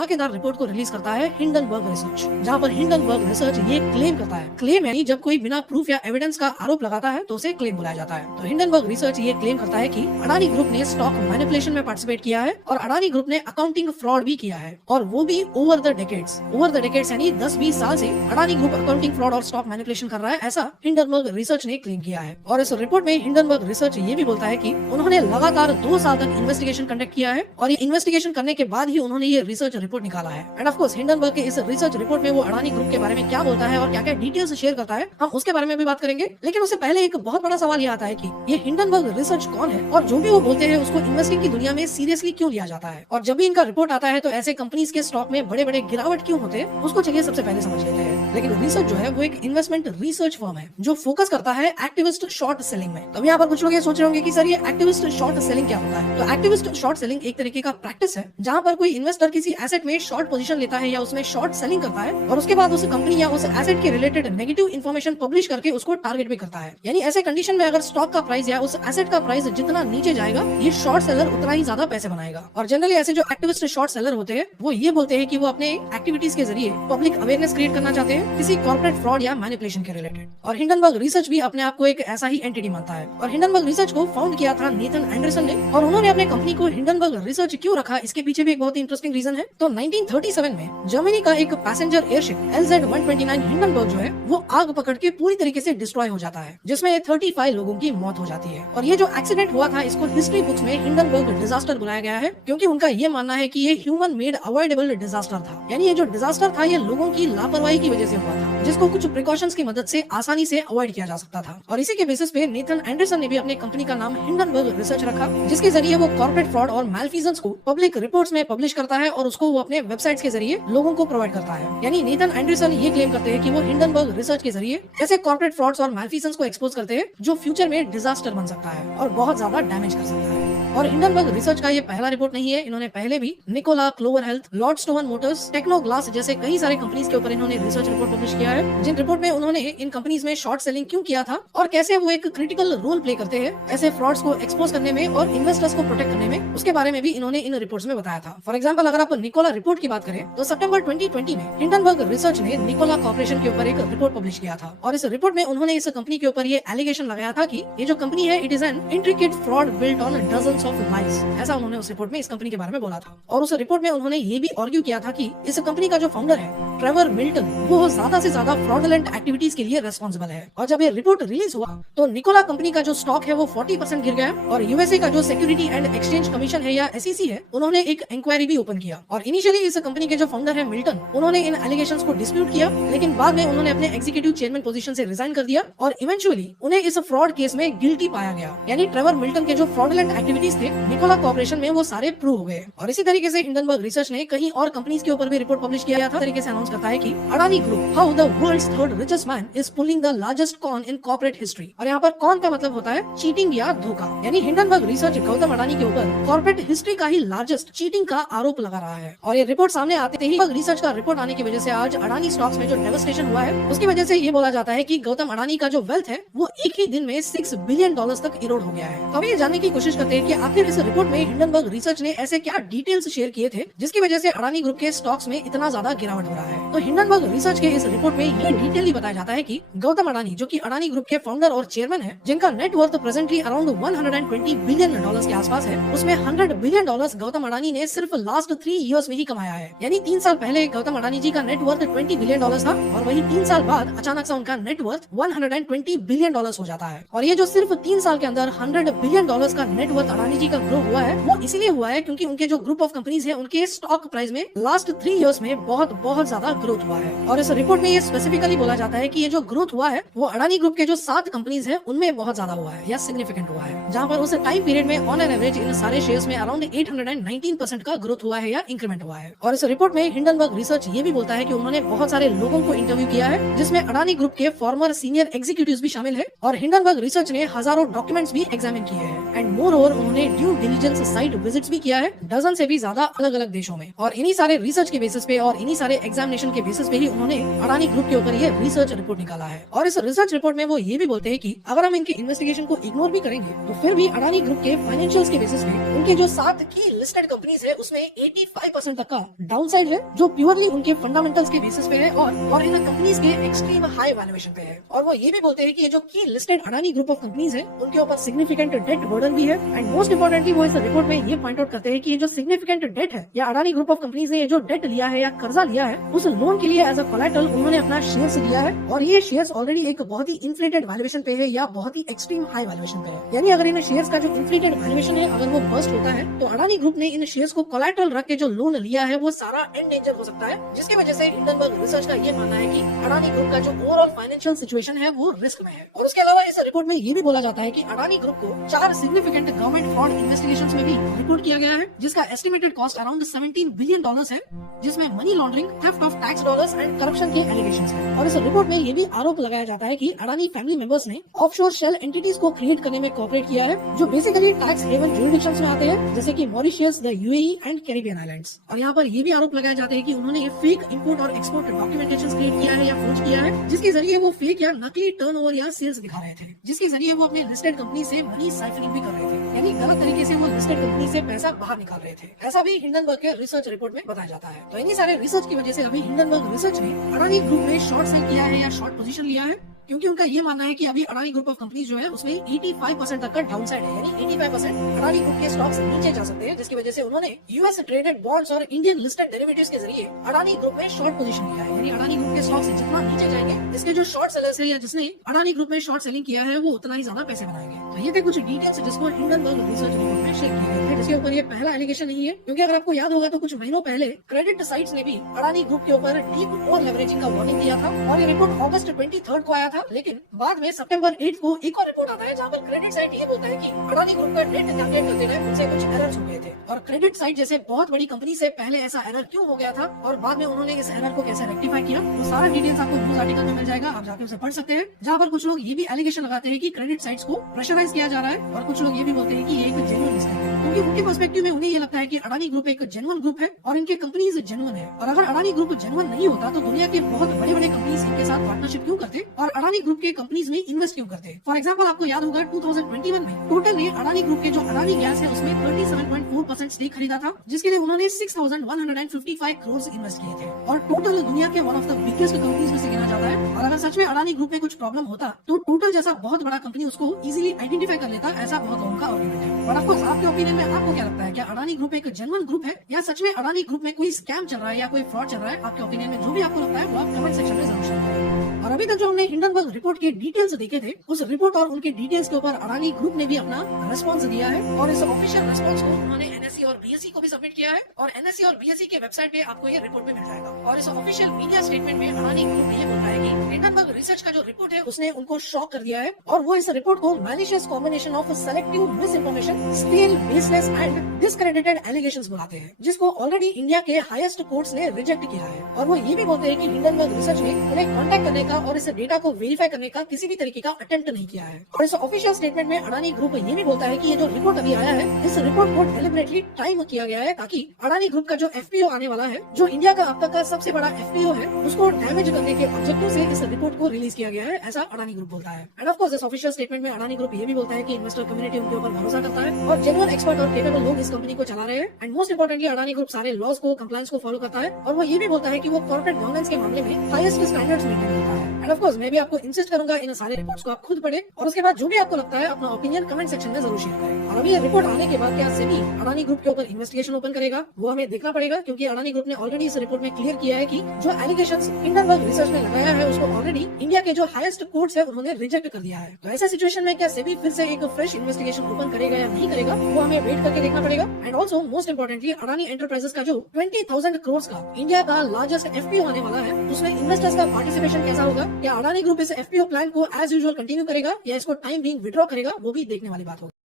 धमाकेदार रिपोर्ट को रिलीज करता है हिंडनबर्ग रिसर्च, जहां पर हिंडनबर्ग रिसर्च ये क्लेम करता है। क्लेम यानी जब कोई बिना प्रूफ या एविडेंस का आरोप लगाता है तो उसे क्लेम बुलाया जाता है। तो हिंडनबर्ग रिसर्च ये क्लेम करता है कि अडानी ग्रुप ने स्टॉक मैनिपुलेशन में पार्टिसिपेट किया है और अडानी ग्रुप ने अकाउंटिंग फ्रॉड भी किया है, और वो भी ओवर द डेकेड्स यानी 10-20 साल से अडानी ग्रुप अकाउंटिंग फ्रॉड और स्टॉक मैनिपुलेशन कर रहा है, ऐसा हिंडनबर्ग रिसर्च ने क्लेम किया है। और इस रिपोर्ट में हिंडनबर्ग रिसर्च ये भी बोलता है कि उन्होंने लगातार 2 साल तक इन्वेस्टिगेशन कंडक्ट किया है और ये इन्वेस्टिगेशन करने के बाद ही उन्होंने ये रिसर्च रिपोर्ट निकाला है। एंड ऑफ कोर्स हिंडनबर्ग के इस रिसर्च रिपोर्ट में वो अडानी ग्रुप के बारे में क्या बोलता है और क्या क्या डिटेल्स शेयर करता है, हम उसके बारे में भी बात करेंगे। लेकिन उससे पहले एक बहुत बड़ा सवाल ये आता है कि ये हिंडनबर्ग रिसर्च कौन है और जो भी वो बोलते हैं उसको इन्वेस्टिंग की दुनिया में सीरियसली क्यों लिया जाता है, और जब भी इनका रिपोर्ट आता है तो ऐसे कंपनीज के स्टॉक में बड़े बड़े गिरावट क्यों होते हैं, उसको चलिए सबसे पहले समझ लेते हैं। लेकिन रिसर्च जो है वो एक इन्वेस्टमेंट रिसर्च फर्म है जो फोकस करता है एक्टिविस्ट शॉर्ट सेलिंग में। तो यहाँ पर कुछ लोग ये सोच रहे होंगे कि सर ये एक्टिविस्ट शॉर्ट सेलिंग क्या होता है। तो एक्टिविस्ट शॉर्ट सेलिंग एक तरीके का प्रैक्टिस है जहाँ पर कोई इन्वेस्टर किसी एसेट में शॉर्ट पोजीशन लेता है या उसमें शॉर्ट सेलिंग करता है और उसके बाद उस कंपनी या उस एसेट के रिलेटेड नेगेटिव इन्फॉर्मेशन पब्लिश करके उसको टारगेट भी करता है। यानी ऐसे कंडीशन में अगर स्टॉक का प्राइस या उस एसेट का प्राइस जितना नीचे जाएगा ये शॉर्ट सेलर उतना ही ज्यादा पैसे बनाएगा। और जनरली ऐसे जो एक्टिविस्ट शॉर्ट सेलर होते हैं वो ये बोलते हैं कि वो अपने एक्टिविटीज के जरिए पब्लिक अवेयरनेस क्रिएट करना चाहते हैं किसी कॉर्पोरेट फ्रॉड या मैनिपुलेशन के रिलेटेड। और हिंडनबर्ग रिसर्च भी अपने आप को एक ऐसा ही एंटिटी मानता है। और हिंडनबर्ग रिसर्च को फाउंड किया था नेथन एंडरसन ने, और उन्होंने अपने कंपनी को हिंडनबर्ग रिसर्च क्यों रखा इसके पीछे भी एक बहुत ही इंटरेस्टिंग रीजन है। तो 1937 में जर्मनी का एक पैसेंजर एयरशिप LZ-129 हिंडनबर्ग जो है वो आग पकड़ के पूरी तरीके से डिस्ट्रॉय हो जाता है, जिसमें 35 लोगों की मौत हो जाती है। और ये जो एक्सीडेंट हुआ था इसको हिस्ट्री बुक्स में हिंडनबर्ग डिजास्टर बुलाया गया है, क्योंकि उनका ये मानना है कि ये ह्यूमन मेड अवॉइडेबल डिजास्टर था। यानी ये जो डिजास्टर था ये लोगों की लापरवाही की वजह से हुआ था, जिसको कुछ प्रिकॉशंस की मदद से आसानी से अवॉइड किया जा सकता था। और इसी के बेसिस पे नेथन एंडरसन ने भी अपने कंपनी का नाम हिंडनबर्ग रिसर्च रखा, जिसके जरिए वो कॉर्पोरेट फ्रॉड और मैलफीजेंस को पब्लिक रिपोर्ट्स में पब्लिश करता है और उसको वो अपने वेबसाइट्स के जरिए लोगों को प्रोवाइड करता है। यानी नेथन एंडरसन ये क्लेम करते हैं कि वो हिंडनबर्ग रिसर्च के जरिए ऐसे कॉर्पोरेट फ्रॉड्स और मैलफीजेंस को एक्सपोज करते हैं जो फ्यूचर में डिजास्टर बन सकता है और बहुत ज्यादा डैमेज कर सकता है। और हिंडनबर्ग रिसर्च का ये पहला रिपोर्ट नहीं है, इन्होंने पहले भी Nikola, Clover Health, Lordstown Motors, Tecnoglass जैसे कई सारे कंपनीज के ऊपर इन्होंने रिसर्च रिपोर्ट पब्लिश किया है, जिन रिपोर्ट में उन्होंने इन कंपनीज में शॉर्ट सेलिंग क्यों किया था और कैसे वो एक क्रिटिकल रोल प्ले करते हैं ऐसे फ्रॉड्स को एक्सपोज करने में और इन्वेस्टर्स को प्रोटेक्ट करने में, उसके बारे में भी इन्होंने इन रिपोर्ट्स में बताया था। फॉर एग्जाम्पल अगर आप निकोला रिपोर्ट की बात करें तो सितंबर 2020 में हिंडनबर्ग रिसर्च ने निकोला कॉर्पोरेशन के ऊपर एक रिपोर्ट पब्लिश किया था, और इस रिपोर्ट में उन्होंने इस कंपनी के ऊपर ये एलिगेशन लगाया था कि ये जो कंपनी है it is an intricate fraud built on dozens of lies, ऐसा उन्होंने उस रिपोर्ट में इस कंपनी के बारे में बोला था। और उस रिपोर्ट में उन्होंने ये भी आर्ग्यू किया था कि इस कंपनी का जो फाउंडर है ट्रेवर मिल्टन वो ज्यादा से ज्यादा फ्रॉडलेंट एक्टिविटीज के लिए रेस्पॉन्सिबल है। और जब ये रिपोर्ट रिलीज हुआ तो निकोला कंपनी का जो स्टॉक है वो 40% गिर गया, और यूएसए का जो सिक्योरिटी एंड एक्सचेंज कमीशन है या SEC है उन्होंने एक इंक्वायरी भी ओपन किया। और इनिशियली इस कंपनी के जो फाउंडर है मिल्टन उन्होंने इन एलिगेशंस को डिस्प्यूट किया, लेकिन बाद में उन्होंने अपने एग्जीक्यूटिव चेयरमैन पोजीशन से रिजाइन कर दिया और इवेंचुअली उन्हें इस फ्रॉड केस में गिल्टी पाया गया। यानी ट्रेवर मिल्टन के जो फ्रॉडलेंट एक्टिविटीज थे निकोला कॉर्पोरेशन में वो सारे प्रूव हो गए। और इसी तरीके से हिंडनबर्ग रिसर्च ने कहीं और कंपनीज के ऊपर भी रिपोर्ट पब्लिश किया था, तरीके से अनाउंस करता है कि Adani group how the world's third richest man is pulling the largest con in corporate history. और यहाँ पर कॉन का मतलब होता है चीटिंग या धोखा। यानी हिंडनबर्ग रिसर्च गौतम अडानी के ऊपर कॉर्पोरेट हिस्ट्री का ही लार्जेस्ट चीटिंग का आरोप लगा रहा है। और ये रिपोर्ट सामने आते ही रिसर्च का रिपोर्ट आने की वजह से आज अडानी स्टॉक्स में जो डेवस्टेशन हुआ है उसकी वजह से ये बोला जाता है कि गौतम अडानी का जो वेल्थ है वो एक ही दिन में $6 बिलियन तक इरोड हो गया है। तो हम ये जानने की कोशिश करते हैं कि आखिर इस रिपोर्ट में हिंडनबर्ग रिसर्च ने ऐसे क्या डिटेल्स शेयर किए थे जिसकी वजह से अडानी ग्रुप के स्टॉक्स में इतना ज्यादा गिरावट हो रहा है। तो हिंडनबर्ग रिसर्च के इस रिपोर्ट में ये डिटेल बताया जाता है कि गौतम अडानी जो कि अडानी ग्रुप के फाउंडर और चेयरमैन है, जिनका net worth presently around $120 billion के आसपास है, उसमें $100 बिलियन गौतम अडानी ने सिर्फ लास्ट 3 इयर्स में ही कमाया है। यानी 3 साल पहले गौतम अडानी जी का नेट वर्थ $20 बिलियन था और वही 3 साल बाद अचानक से उनका नेट वर्थ $120 बिलियन हो जाता है। और ये जो सिर्फ 3 साल के अंदर $100 बिलियन का नेट वर्थ अडानी जी का ग्रो हुआ है वो इसलिए हुआ है क्योंकि उनके जो ग्रुप ऑफ कंपनीज है उनके स्टॉक प्राइस में लास्ट 3 इयर्स में बहुत ज्यादा ग्रोथ हुआ है। और इस रिपोर्ट में ये स्पेसिफिकली बोला जाता है कि ये जो ग्रोथ हुआ है वो अडानी ग्रुप के जो 7 कंपनीज है उनमें बहुत ज्यादा हुआ है या सिग्निफिकेंट हुआ है, जहां पर उस टाइम पीरियड में ऑन एन एवरेज इन सारे शेयर्स में अराउंड 819% का ग्रोथ हुआ है या इंक्रीमेंट हुआ है। और इस रिपोर्ट में हिंडनबर्ग रिसर्च ये भी बोलता है कि उन्होंने बहुत सारे लोगों को इंटरव्यू किया है जिसमें अडानी ग्रुप के फॉर्मर सीनियर एग्जीक्यूटिव्स भी शामिल है, और हिंडनबर्ग रिसर्च ने हजारों डॉक्यूमेंट्स भी एग्जामिन किए हैं। एंड मोर ओवर उन्होंने ने ड्यू डिलिजेंस साइट विजिट्स भी किया है डजन से भी ज्यादा अलग अलग देशों में, और इन्हीं सारे रिसर्च के बेसिस पे और इन्हीं सारे एग्जामिनेशन के बेसिस पे ही उन्होंने अडानी ग्रुप के ऊपर ये रिसर्च रिपोर्ट निकाला है। और इस रिसर्च रिपोर्ट में वो ये भी बोलते हैं कि अगर हम इनके इन्वेस्टिगेशन को इग्नोर भी करेंगे तो फिर भी अडानी ग्रुप के फाइनेंशियल्स के बेसिस पे उनके जो 7 की लिस्टेड कंपनीज है उसमें 85% तक का डाउनसाइड है, जो प्योरली उनके फंडामेंटल्स के बेसिस पे है और इन कंपनीज के एक्सट्रीम हाई वैल्यूएशन पे है। और वो ये भी बोलते हैं कि ये जो की listed Adani group of companies है उनके ऊपर सिग्निफिकेंट डेट बर्डन भी है। एंड मोस्ट इंपोर्टेंटली वो इस रिपोर्ट में ये पॉइंट आउट करते हैं कि ये जो सिग्निफिकेंट डेट है या अडानी ग्रुप ऑफ कंपनीज ने ये जो डेट लिया है या कर्जा लिया है उस लोन के लिए एज अ कोलैटरल उन्होंने अपना शेयर्स दिया है, और ये शेयर्स ऑलरेडी एक बहुत ही इन्फ्लेटेड वैल्यूएशन पे है या बहुत ही एक्सट्रीम हाई वैल्यूएशन पे है। यानी अगर इन शेयर्स का जो इन्फ्लेटेड वैल्यूएशन है अगर वो बर्स्ट होता है तो अडानी ग्रुप ने इन शेयर्स को कोलैटरल रख के जो लोन लिया है वो सारा एंडेंजर हो सकता है, जिसकी वजह से हिंडनबर्ग रिसर्च का ये मानना है कि अडानी ग्रुप का जो ओवरऑल फाइनेंशियल सिचुएशन है वो रिस्क में है। और उसके अलावा इस रिपोर्ट में ये भी बोला जाता है कि अडानी ग्रुप को 4 सिग्निफिकेंट गवर्नमेंट फ्रॉड इन्वेस्टिगेशंस में भी रिपोर्ट किया गया है, जिसका एस्टिमेटेड कॉस्ट अराउंड $17 बिलियन है, जिसमें money laundering, theft of tax dollars and corruption के एलिगेशंस हैं। और इस रिपोर्ट में ये भी आरोप लगाया जाता है कि अडानी फैमिली मेंबर्स ने ऑफशोर शेल एंटिटीज को क्रिएट करने में कोऑपरेट किया है, जो बेसिकली टैक्स हेवन ज्यूरिडिक्शंस में आते हैं, जैसे कि Mauritius, the UAE and Caribbean islands. और यहाँ पर ये भी आरोप लगाया जाता है कि उन्होंने फेक इंपोर्ट और एक्सपोर्ट डॉक्यूमेंटेशन क्रिएट किया है या फोर्ज किया है, जिसके जरिए वो फेक या नकली टर्नओवर या सेल्स दिखा रहे थे, जिसके जरिए वो अपने लिस्टेड कंपनी से मनी साइफरिंग भी कर रहे थे, यानी गलत तरीके से वो लिस्टेड कंपनी से पैसा बाहर निकाल रहे थे। ऐसा भी हिंडनबर्ग के रिसर्च रिपोर्ट में बताया जाता है। तो इन्हीं सारे रिसर्च की वजह से अभी हिंडनबर्ग रिसर्च ने अडानी ग्रुप में शॉर्ट सेल किया है या शॉर्ट पोजीशन लिया है, क्योंकि उनका ये मानना है कि अभी अडानी ग्रुप ऑफ कंपनीज जो है उसमें 85% तक का डाउनसाइड है, यानी 85% अडानी ग्रुप के स्टॉक्स नीचे जा सकते हैं, जिसकी वजह से उन्होंने यूएस ट्रेडेड बॉन्ड्स और इंडियन लिस्टेड डेरिवेटिव्स के जरिए अडानी ग्रुप में शॉर्ट पोजीशन लिया है। यानी अडानी ग्रुप के स्टॉक्स जितना नीचे जाएंगे, इसके जो शॉर्ट सेलर्स है या जिसने अडानी ग्रुप में शॉर्ट सेलिंग किया है वो उतना ही ज्यादा पैसे बनाएंगे। तो ये थे कुछ डिटेल्स जिसको हिंडनबर्ग रिसर्च रिपोर्ट में शेयर किए गए थे, जिसके ऊपर ये पहला एलिगेशन नहीं है, क्योंकि अगर आपको याद होगा तो कुछ महीनों पहले क्रेडिट साइट्स ने भी अडानी ग्रुप के ऊपर डीप ओवर लेवरेजिंग का वार्निंग दिया था, और ये रिपोर्ट अगस्त 23 को आया था। लेकिन बाद में सितंबर 8 को एक और रिपोर्ट आता है जहाँ पर क्रेडिट साइट ये बोलता है कि अडानी ग्रुप का डेट कैलकुलेट करते हुए उनसे कुछ एरर्स हो गए थे, और क्रेडिट साइट जैसे बहुत बड़ी कंपनी से पहले ऐसा एरर क्यों हो गया था और बाद में उन्होंने इस एरर को कैसे रेक्टिफाई किया, तो सारा डिटेल्स आपको न्यूज आर्टिकल में मिल जाएगा, आप जाके उसे पढ़ सकते हैं। जहाँ पर कुछ लोग ये भी एलिगेशन लगाते हैं कि क्रेडिट साइट्स को प्रेशराइज किया जा रहा है, और कुछ लोग ये भी बोलते हैं कि ये एक जेन्युइन मिस्टेक है, क्योंकि उनके पर्सपेक्टिव में उन्हें ये लगता है कि अडानी ग्रुप एक जेन्युइन ग्रुप है और इनके कंपनीज जेन्युइन है, और अगर अडानी ग्रुप जेन्युइन नहीं होता तो दुनिया के बहुत बड़े बड़े कंपनीज इनके साथ पार्टनरशिप क्यों करते और अडानी ग्रुप के कंपनीज में इन्वेस्ट क्यों करते। फॉर एग्जाम्पल आपको याद होगा 2021 में टोटल ने अडानी ग्रुप के जो अडानी गैस है उसमें 37.4% स्टेक खरीदा था, जिसके लिए उन्होंने 6,155 करोड़ इन्वेस्ट किए थे, और टोटल दुनिया के one of the biggest companies में से गिना जाता है। और अगर सच में अडानी ग्रुप में कुछ प्रॉब्लम होता तो टोटल जैसा बहुत बड़ा कंपनी उसको इजीली आइडेंटिफाई कर लेता, ऐसा बहुत लोगों का आर्गुमेंट है। और ऑफकोर्स आपके ओपिनियन में आपको क्या लगता है, क्या अडानी ग्रुप एक जेन्युइन ग्रुप है या सच में अडानी ग्रुप में कोई स्कैम चल रहा है या कोई फ्रॉड चल रहा है? आपके ओपिनियन में जो भी आपको लगता है वो आप कमेंट सेक्शन में जरूर शेयर करें। और अभी तक जो हमने हिंडनबर्ग रिपोर्ट के डिटेल्स देखे थे, उस रिपोर्ट और उनके डिटेल्स के ऊपर अडानी ग्रुप ने भी अपना रिस्पॉन्स दिया है, और इस ऑफिशियल रिस्पॉन्स को उन्होंने एनएससी और बीएसई को भी सबमिट किया है, और एनएससी और बीएसई के वेबसाइट पे आपको ये रिपोर्ट में मिल जाएगा। और इस ऑफिशियल मीडिया स्टेटमेंट में अडानी ग्रुप ने ये बोला है कि हिंडनबर्ग रिसर्च का जो रिपोर्ट है उसने उनको शॉक कर दिया है, और वो इस रिपोर्ट को malicious combination of selective misinformation, stale, baseless and discredited allegations बुलाते हैं, जिसको ऑलरेडी इंडिया के हाईएस्ट कोर्ट्स ने रिजेक्ट किया है। और वो ये भी बोलते हैं कि हिंडनबर्ग रिसर्च ने उन्हें कॉन्टेक्ट करने का और इस डेटा को वेरीफाई करने का किसी भी तरीके का अटेम्प्ट नहीं किया है। और इस ऑफिशियल स्टेटमेंट में अडानी ग्रुप ये भी बोलता है कि ये जो रिपोर्ट अभी आया है, इस रिपोर्ट को डेलिबरेटली टाइम किया गया है ताकि अडानी ग्रुप का जो एफपीओ आने वाला है, जो इंडिया का अब तक का सबसे बड़ा एफपीओ है, उसको डैमेज करने के ऑब्जेक्टिव से इस रिपोर्ट को रिलीज किया गया है, ऐसा अडानी ग्रुप बोलता है। एंड ऑफ कोर्स इस ऑफिशियल स्टेटमेंट में अडानी ग्रुप ये भी बोलता है कि इन्वेस्टर कम्युनिटी उनके ऊपर भरोसा करता है और जेन्युइन एक्सपर्ट और केपेबल लोग इस कंपनी को चला रहे हैं। And most importantly Adani group सारे लॉज को, कंप्लायंस को फॉलो करता है, और वो ये भी बोलता है कि वो कॉर्पोरेट गवर्नेंस के मामले में हाईएस्ट स्टैंडर्ड्स मेंटेन करता है। एंड ऑफ कोर्स मैं भी आपको इंसिस्ट करूंगा इन सारे रिपोर्ट्स को आप खुद पढ़ें, और उसके बाद जो भी आपको लगता है अपना ओपिनियन कमेंट सेक्शन में जरूर शेयर करें। और अभी ये रिपोर्ट आने के बाद क्या सेबी अडानी ग्रुप के ऊपर इन्वेस्टिगेशन ओपन करेगा वो हमें देखना पड़ेगा, क्योंकि अडानी ग्रुप ने ऑलरेडी इस रिपोर्ट में क्लियर किया है कि जो एलिगेशंस हिंडनबर्ग रिसर्च ने लगाया है उसको ऑलरेडी इंडिया के जो हाईएस्ट कोर्ट्स है उन्होंने रिजेक्ट कर दिया है। तो ऐसा सिचुएशन में क्या सेबी फिर से एक फ्रेश इन्वेस्टिगेशन ओपन करेगा या नहीं करेगा वो हमें वेट करके देखना पड़ेगा। And also most importantly Adani enterprises का जो 20,000 करोड़ का इंडिया का लार्जेस्ट एफपीओ आने वाला है, उसमें इन्वेस्टर्स का पार्टिसिपेशन कैसा होगा, क्या अडानी ग्रुप इस एफपीओ प्लान को एज यूजुअल कंटिन्यू करेगा या इसको टाइम बीइंग विड्रॉ करेगा, वो भी देखने वाली बात होगी।